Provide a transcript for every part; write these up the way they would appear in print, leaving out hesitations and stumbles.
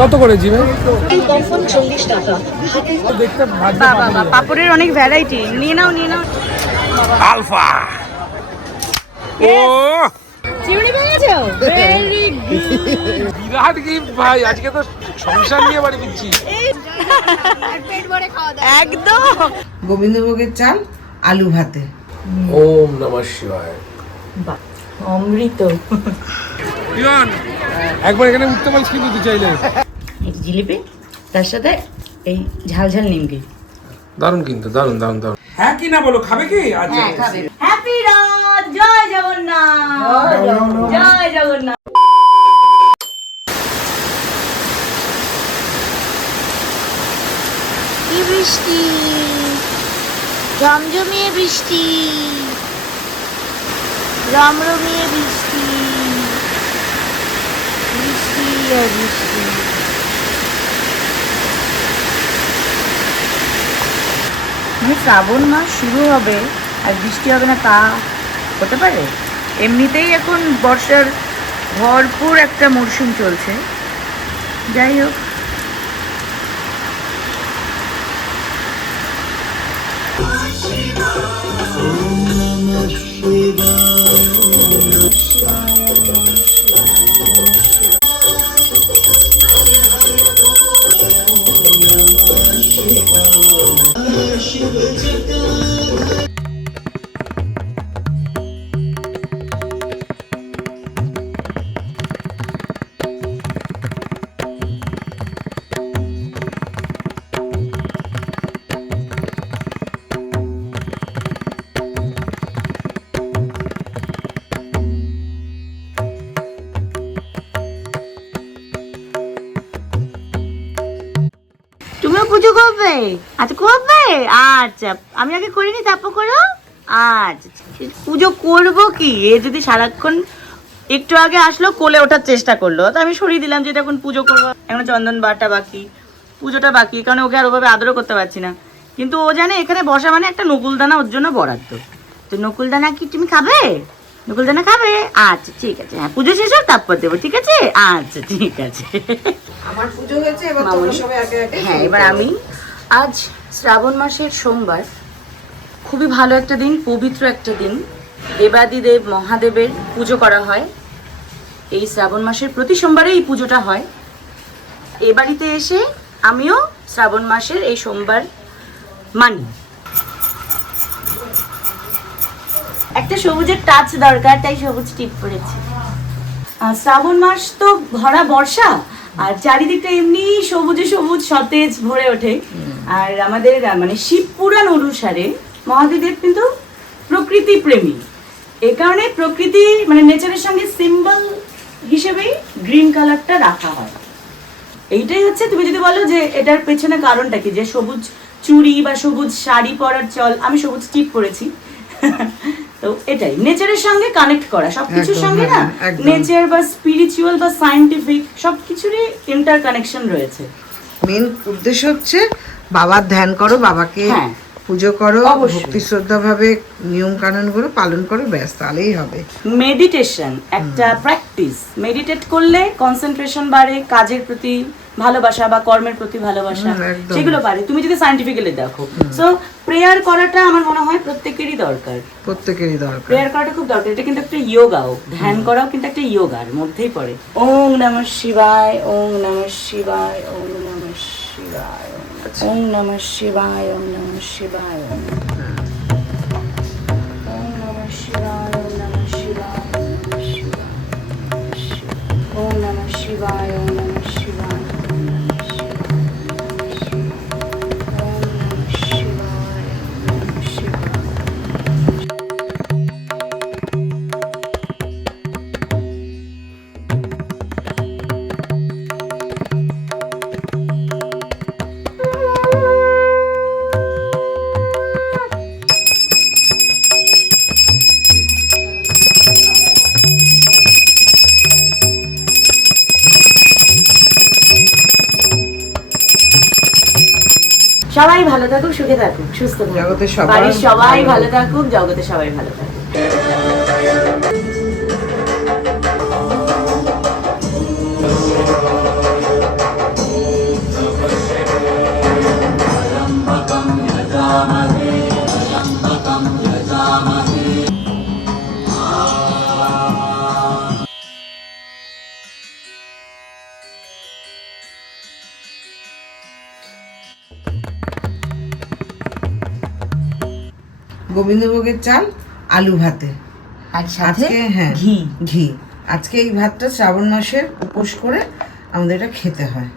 কত করে জিমে? পাপড়ের অনেক ভ্যারাইটি, নিয়ে নাও নিয়ে নাও। আলফা ও চিংড়ি পেয়ে গেছো? ভেরি গুড, বিরাট গিফট ভাই, আজকে তো সংসার নিয়ে বাড়ি দিচ্ছি। একদম গোবিন্দভোগের চাল আলু ভাতে। ওম নমঃ শিবায়। অমৃত। একবার এখানে উঠতে পারিস কিন্তু তুই চাইলে। জিলিপি তার সাথে এই ঝাল ঝাল নিমকি। দারুণ কিন্তু, দারুণ দারুণ দারুণ। হ্যাঁ কি না বলো, খাবে কি? আচ্ছা হ্যাপি রথ, জয় জগন্নাথ, জয় জগন্নাথ। কি বৃষ্টি, জমজমিয়ে বৃষ্টি, রমরমিয়ে বৃষ্টি, বৃষ্টি আর বৃষ্টি। শ্রাবণ মাস শুরু হবে আর বৃষ্টি হবে না তা হতে পারে? এমনিতেই এখন বর্ষার ভরপুর একটা মরশুম চলছে। যাই হোক, তুমিও পুজো করবে? আচ্ছা করবে, আচ্ছা আমি আগে করিনি তারপর করো। আচ্ছা পুজো করবো কি, এ যদি সারাক্ষণ একটু আগে আসলো কোলে ওঠার চেষ্টা করলো, তো আমি সরিয়ে দিলাম যে এখন পুজো করবো, এখন চন্দন বাটা বাকি, পুজোটা বাকি, কারণ ওকে আর ওভাবে আদরও করতে পারছি না। কিন্তু ও জানে এখানে বসা মানে একটা নকুলদানা ওর জন্য বরাদ্দ। তো নকুলদানা কি তুমি খাবে? নকুলদানা খাবে? আচ্ছা ঠিক আছে, হ্যাঁ পুজো শেষ হোক তারপর দেবো, ঠিক আছে? আচ্ছা ঠিক আছে। আমার পুজো হয়েছে, এবার তোমরা সবাই একে একে। হ্যাঁ এবার আমি, আজ শ্রাবণ মাসের সোমবার, খুবই ভালো একটা দিন, পবিত্র একটা দিন। দেবাদিদেব মহাদেবের পুজো করা হয় এই শ্রাবণ মাসের প্রতি সোমবারে, এই পুজোটা হয়। এ বাড়িতে এসে আমিও শ্রাবণ মাসের এই সোমবার মানি। একটা সবুজের টাচ দরকার, তাই সবুজ টিপ পরেছি। শ্রাবণ মাস তো ভরা বর্ষা, আর চারিদিকটা এমনি সবুজে সবুজ সতেজ ভরে ওঠে। আর আমাদের মানে শিব পুরাণ অনুসারে মহাদেব কিন্তু প্রকৃতি প্রেমী, এ কারণে প্রকৃতি মানে নেচারের সঙ্গে সিম্বল হিসেবেই গ্রিন কালারটা রাখা হয়। এইটাই হচ্ছে, তুমি যদি বলো যে এটার পেছনে কারণটা কি, যে সবুজ চুড়ি বা সবুজ শাড়ি পরার চল, আমি সবুজ টিপ পরেছি। তো এটাই নেচারের সঙ্গে কানেক্ট করা, সবকিছুর সঙ্গে না, নেচার বা স্পিরিচুয়াল বা সায়েন্টিফিক সবকিছুরই ইন্টার কানেকশন রয়েছে। মেন উদ্দেশ্য হচ্ছে বাবার ধ্যান করো, বাবাকে পুজো করো, ভক্তি শ্রদ্ধা ভাবে নিয়ম কানুন গুলো পালন করো, ব্যাস তাহলেই হবে। মেডিটেশন একটা প্র্যাকটিস, মেডিটেট করলে কনসেন্ট্রেশন বাড়ে, কাজের প্রতি ভালোবাসা বা কর্মের প্রতি ভালোবাসা সেগুলো বাড়ে, তুমি যদি সায়েন্টিফিক্যালি দেখো। সো প্রেয়ার করাটা আমার মনে হয় প্রত্যেকেরই দরকার, প্রত্যেকেরই দরকার। প্রেয়ার করাটা খুব দরকার, এটা কিন্তু একটা যোগাও, ধ্যান করাও কিন্তু একটা যোগার মধ্যেই পড়ে। ওম নমঃ শিবায়, ওম নমঃ শিবায়, ওম নমঃ শিবায়, ওম নমঃ শিবায়, ওম নমঃ শিবায়, ওম নমঃ শিবায়, ওম নমঃ শিবায়, ওম নমঃ শিবায়, ওম নমঃ শিবায়। সবাই ভালো থাকুক, সুখে থাকুক, সুস্থ থাকুক, জগতের সবাই বাড়ির সবাই ভালো থাকুক, জগতে সবাই ভালো থাকুক। গোবিন্দভোগের চাল আলু ভাতে। আর সাথে আজকে হ্যাঁ ঘি। ঘি। আজকে এই ভাতটা শ্রাবণ মাসের উপোস করে আমাদের এটা খেতে হয়।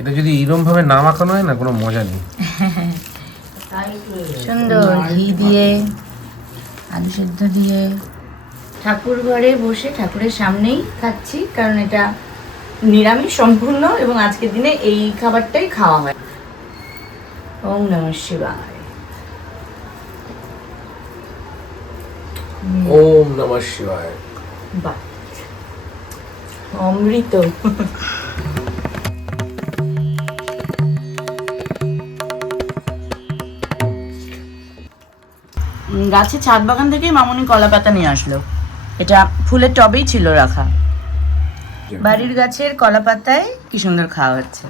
এটা যদি এরকম ভাবে না মাখানো হয় না কোনো মজা নেই। সুন্দর ঘি দিয়ে আলু সেদ্ধ দিয়ে ঠাকুর ঘরে বসে ঠাকুরের সামনেই খাচ্ছি, কারণ এটা নিরামিষ সম্পূর্ণ এবং আজকের দিনে এই খাবারটাই খাওয়া হয়। ওম নমঃ শিবায়। ওম নমঃ শিবায়। বাহ, অমৃত। গাছে ছাদ বাগান থেকেই মামুনি কলা পাতা নিয়ে আসলো। এটা ফুলের টবেই ছিল রাখা। বাড়ির গাছের কলা পাতায় কি সুন্দর খাওয়া হচ্ছে।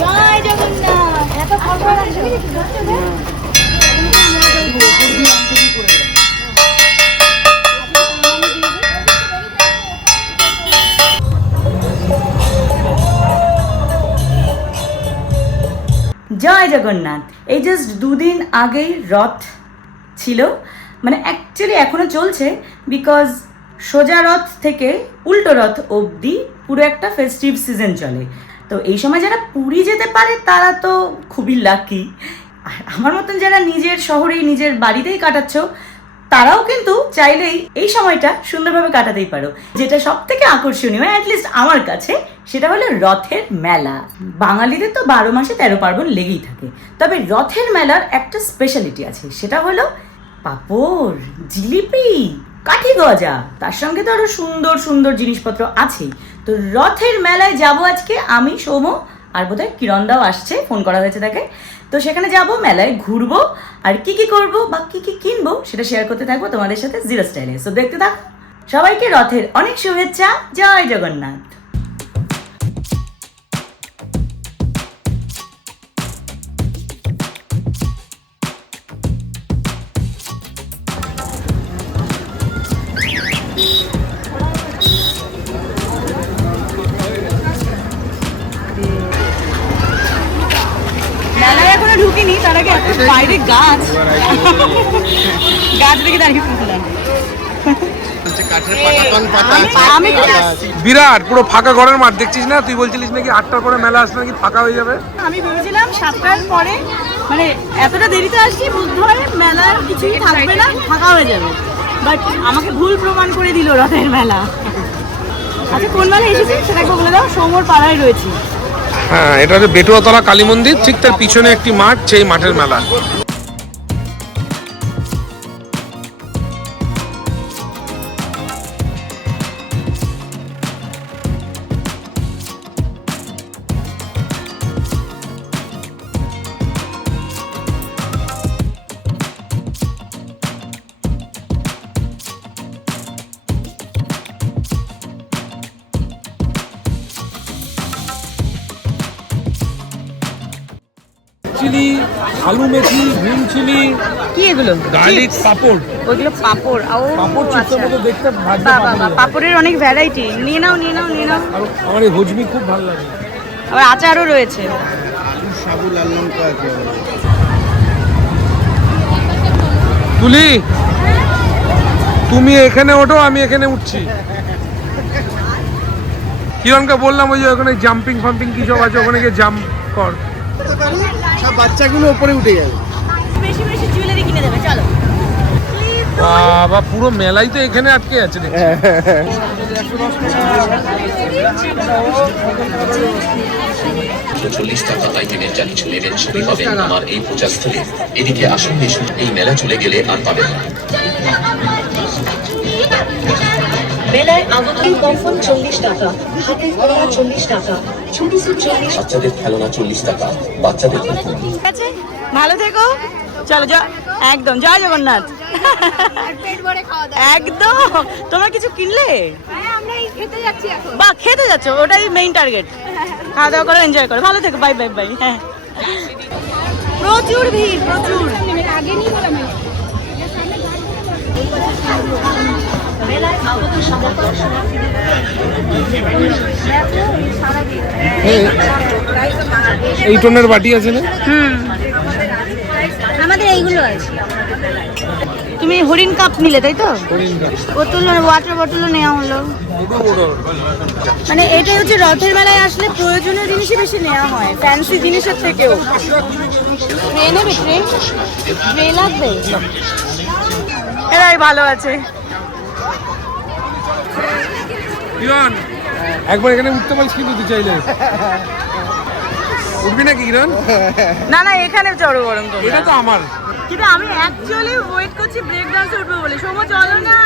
জয় জগন্নাথ। এত খবর আছে। জয় জগন্নাথ। এই জাস্ট দুদিন আগেই রথ ছিল, মানে অ্যাকচুয়ালি এখনো চলছে, বিকজ সোজা রথ থেকে উল্টো রথ অবধি পুরো একটা ফেস্টিভ সিজন চলে। তো এই সময় যারা পুরী যেতে পারে তারা তো খুবই লাকি। আর আমার মতন যারা নিজের শহরেই নিজের বাড়িতেই কাটাচ্ছ, তারাও কিন্তু চাইলেই এই সময়টা সুন্দরভাবে কাটাতেই পারো। যেটা সব থেকে আকর্ষণীয় অ্যাটলিস্ট আমার কাছে, সেটা হলো রথের মেলা। বাঙালিদের তো 12 মাসে 13 পার্বণ লেগেই থাকে, তবে রথের মেলার একটা স্পেশালিটি আছে, সেটা হলো পাঁপড়, জিলিপি, কাঠি গজা, তার সঙ্গে তো আরো সুন্দর সুন্দর জিনিসপত্র আছেই। তো রথের মেলায় যাব আজকে আমি, সৌম, আর বোধহয় কিরণদাও আসছে, ফোন করা হয়েছে তাকে। তো সেখানে যাব, মেলায় ঘুরবো, আর কি কি করবো বা কি কি কিনবো সেটা শেয়ার করতে থাকবো তোমাদের সাথে জিরো স্টাইলে। সো দেখতে থাকো। সবাইকে রথের অনেক শুভেচ্ছা। জয় জগন্নাথ। মেলায় এখনো ঢুকিনি, তার আগে বাইরে গাছ গাছ দেখে দাঁড়িয়ে ফুটলাম। আমি বিরাট পুরো ফাঁকা ঘরের মাঠ দেখছিস না? তুই বলছিলিস নাকি 8টার পরে মেলা আসলে নাকি ফাঁকা হয়ে যাবে। আমি ভেবেছিলাম 7টার পরে, মানে এতটা দেরিতে আসছি, বুধবারে মেলার কিছুই থাকবে না, ফাঁকা হয়ে যাবে। বাট আমাকে ভুল প্রমাণ করে দিল রথের মেলা। আচ্ছা, কোন মেলা এসেছি সেটা একবার বলে দাও। সৌমর পাড়ায় রয়েছি। হ্যাঁ, এটা হচ্ছে বেটুয়াতলা কালী মন্দির, ঠিক তার পিছনে একটি মাঠ, সেই মাঠের মেলা। চিলি, আলু মেথি, গ্রিন চিলি, কি এগুলো? গার্লিক পাপড়। ওইগুলো পাপড়। ও পাপড় চিপসের মতো দেখতে ভাজা বাবা, পাপড়। পাপড়ের অনেক ভ্যারাইটি। নিয়ে নাও নিয়ে নাও নিয়ে নাও। আর আমার এই হজমি খুব ভালো লাগে। আবার আচারও রয়েছে। সাবু লাল লঙ্কা আছে। তুলি, তুমি এখানে ওঠো, আমি এখানে উঠছি। কিরণকে বললাম ওই যে ওখানে জাম্পিং ফাম্পিং কি সব আছে, ওখানে গিয়ে জাম্প কর। সব বাচ্চাগুলো উপরে উঠে যাবে। বেশি বেশি জুয়েলারি কিনে দেবে, চলো। বাবা, পুরো মেলাই তো এখানে আটকে আছে দেখছি। 40 টাকা আইটেমের যা কিছু নেবেন সবই পাবেন আমার এই পূজাস্থলে। এদিকে আসুন এসুন, এই মেলা চলে গেলে আর পাবেন না। মেলায় আগমনী কম্পন 40 টাকা, হাতের কড়া 40 টাকা, ছুরি সুট 40। বাচ্চাদের খেলনা 40 টাকা, বাচ্চাদের পুতুল। ঠিক আছে, ভালো থেকো। চলো একদম জয় জগন্নাথ। একদম। তোমরা কিছু কিনলে? বাহ, খেতে যাচ্ছ, ওটাই মেইন টার্গেট। খাওয়া দাওয়া করো, এনজয় করো, ভালো থেকো। Bye bye bye. হ্যাঁ, প্রচুর ভিড়, প্রচুর। মেলায় আগত সকল এই টোনের বাটি আছে না? আমাদের এইগুলো আছে। তুমি হরিণ কাপ নিলে তাই তো? বোতল ওয়াটার বোতলও নেওয়া হলো। মানে এটাই হচ্ছে রথের মেলায় আসলে প্রয়োজনীয় জিনিসই বেশি নেওয়া হয়, ফ্যান্সি জিনিসের থেকেও। ট্রে নেবে? ট্রে লাগবে? এরাই ভালো আছে। কিরণ একবার এখানে উঠতে পারিস কিন্তু তুই চাইলে। উঠবি নাকি কিরণ? না না, এখানে চড়ো বরং তো। এটা তো আমার। কিন্তু আমি অ্যাকচুয়ালি ওয়েট করছি ব্রেক ডান্সে উঠবো বলে। সোমো চলো না।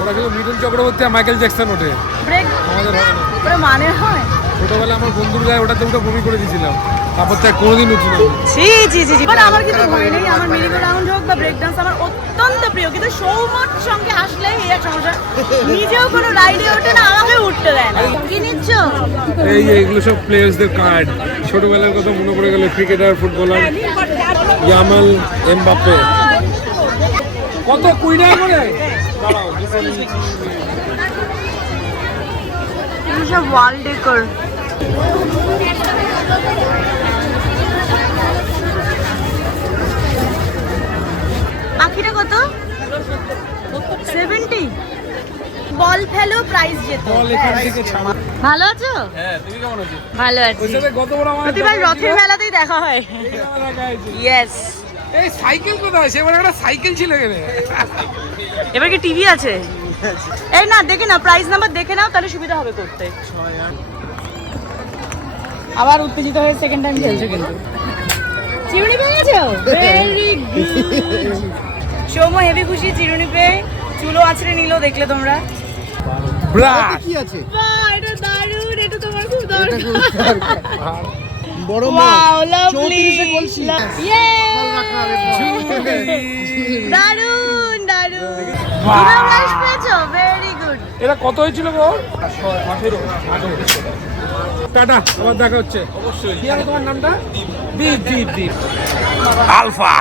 ওরা কিন্তু মিঠুন চক্রবর্তী আর মাইকেল জ্যাকসন ওঠে, ব্রেক আমাদের হবে না। ওটা মানে হয়? ছোটবেলা আমার বন্ধুর গায়ে ওটাতে উঠে বমি করে দিয়েছিলাম, তারপর তো আর কোনোদিন উঠি না। জি জি জি জি। বাট আমার কিছু ভয় নেই, আমার মেরিগো রাউন্ড হোক বা ব্রেক ডান্স আমার অত্যন্ত প্রিয়। কিন্তু সৌমর সঙ্গে আসলেই এই এক সমস্যা, নিজেও কোনো রাইডে ওঠে না, আমাকে উঠতে দেয় না। কি নিচ্ছ? এই যে এগুলো সব প্লেয়ার্সদের কার্ড। ছোটবেলার কথা মনে পড়ে গেল, ক্রিকেটার, ফুটবলার, ইয়ামাল, এমবাপ্পে। কত 20 টাকা করে? এগুলো সব ওয়াল ডেকোর। পাখিটা কত? 70। বল ফেলো, প্রাইজ যেত। বল এখান থেকে ছাড়া। ভালো আছো? হ্যাঁ, তুমি কেমন আছো? ভালো আছি। ওই সাথে কত বড় আমার প্রতিবার রথের মেলাতেই দেখা হয়। ইয়েস। এই সাইকেল কোথায়? সেবার একটা সাইকেল ছিল এখানে। এবার কি টিভি আছে? এই না, দেখে নাও, প্রাইস নাম্বার দেখে নাও, তাহলে সুবিধা হবে করতে। আবার উত্তেজিত হয়ে সেকেন্ড টাইম খেলছো কিন্তু। চিরুনি পেয়ে গেছো? Very good. সৌম্য হেভি খুশি চিরুনি পেয়ে, চুলো আছড়ে নিল, দেখলে তোমরা? ব্রাশ। কি আছে? বাহ, এটা দারুণ, এটা তোমার খুব দরকার। বড় ওয়াও, লাভলি। 34 এ কলসি। ইয়ে! ঝুলি। দারুণ দারুণ। বাহ। তোমরা ব্রাশ পেয়েছো? Very good. এটা কত হয়েছিল গো? 18। টাটা, আবার দেখা হচ্ছে। অবশ্যই। কি আছে তোমার নামটা? দীপ দীপ দীপ। আলফা।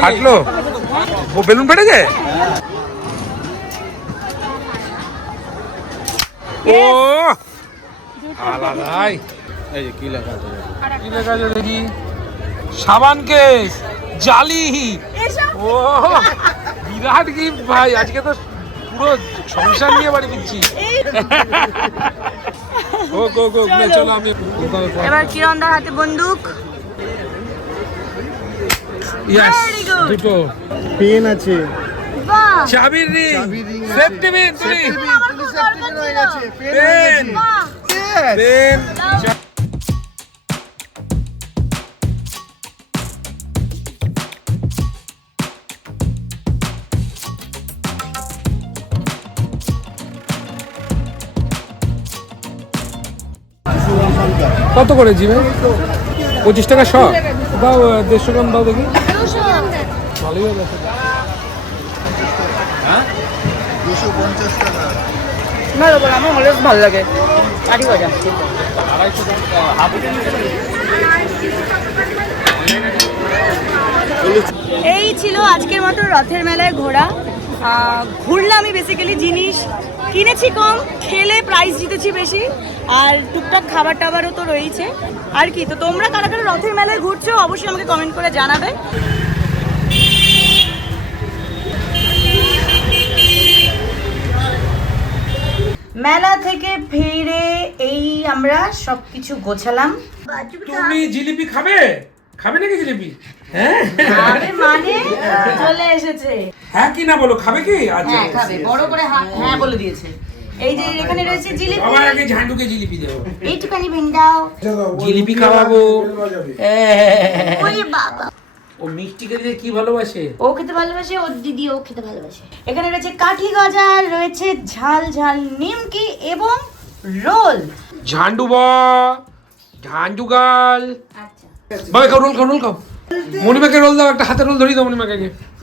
কাটলো? ও বেলুন ফেটেছে? ও আলাদাই। এই যে কি লেখা আছে? কি লেখা আছে দেখি? সাবান কেস, জালি। ও বিরাট গিফট ভাই, আজকে তো পুরো সংসার নিয়ে বাড়ি দিচ্ছি। ও গো গো, চলো আমি এবার কিরণদার হাতে বন্দুক। Yes, Very good. দুটো পেন আছে। বাহ, চাবির রিং, ring আছে। সেফটি পিন, তুলি, আমার খুব দরকার ছিল। পেন, বাহ, পেন। কত করে জিবে? 25 টাকা শ। দাও 150 গ্রাম দাও দেখি। ভালোই হবে। 250 টাকা। ভালো বল, আমার অলওয়েজ ভালো লাগে। কাঠি ভাজা। এই ছিল আজকের মতো রথের মেলায় ঘোরা। ঘুরলাম আমি বেসিক্যালি, জিনিস কিনেছি কম, খেলে প্রাইস জিতেছি বেশি, আর টুকটাক খাবার টাবারও তো রয়েছে। আর কি, তো তোমরা কারা কারা রথের মেলায় ঘুরছো অবশ্যই আমাকে কমেন্ট করে জানাবে। মেলা থেকে ফিরে এই আমরা সবকিছু গোছালাম। তুমি জিলিপি খাবে? খাবে নাকি জিলিপি? হ্যাঁ আরে মানে চলে এসেছে। হ্যাঁ কি না বলো, খাবে কি? আচ্ছা হ্যাঁ খাবে, বড় করে হ্যাঁ বলে দিয়েছে। এই যে এখানে রয়েছে জিলিপি, আমার আগে ঝান্ডুকে জিলিপি দেবো। এইটুখানি ভেন্ডাও, জিলিপি খাওয়াবো। ওই বাবা, ও মিষ্টি খেতে কি ভালোবাসে। ও খেতে ভালোবাসে, ওর দিদি ও খেতে ভালোবাসে। এখানে রয়েছে কাঠি গজা, রয়েছে ঝাল ঝাল নিমকি এবং রোল। ঝান্ডু বা ঝান্ডু গাল। আচ্ছা, বাবা খাও, রোল খাও, রোল খাও। মণিমাকে রোল দাও, একটা হাতে রোল ধরিয়ে দাও মণিমাকে।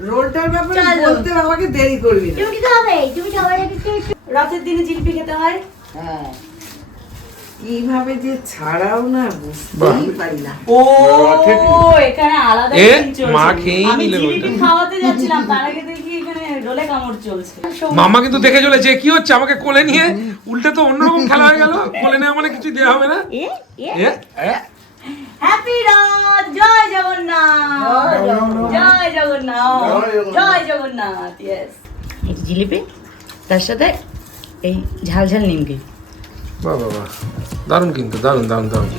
রোলটার ব্যাপারে বলতে আমাকে দেরি করবি না। তুমি কি খাবে? তুমি সবাই রথের দিনে জিলিপি খেতে হয়। হ্যাঁ, কিভাবে যে ছাড়াও না বুঝতেই পারি না। ও এখানে আলাদা এ, scene চলছে। মা খেয়েই আমি নিলে জিলিপি ওটা। খাওয়াতে যাচ্ছিলাম, তার আগে দেখি এখানে রোলে কামড় চলছে। মামা কিন্তু দেখে চলেছে কি হচ্ছে, আমাকে কোলে নিয়ে উল্টে তো অন্যরকম খেলা হয়ে গেল। কোলে নেওয়া মানে কিছু দেওয়া হবে না। এ এ এ, এ, হ্যাপি রথ, জয় জগন্নাথ, জয় জগন্নাথ, জয় জগন্নাথ। ইয়েস, এই জিলিপি তার সাথে এই ঝাল ঝাল নিমকি। বাহ বাহ বাহ, দারুণ কিন্তু, দারুণ দারুণ দারুণ।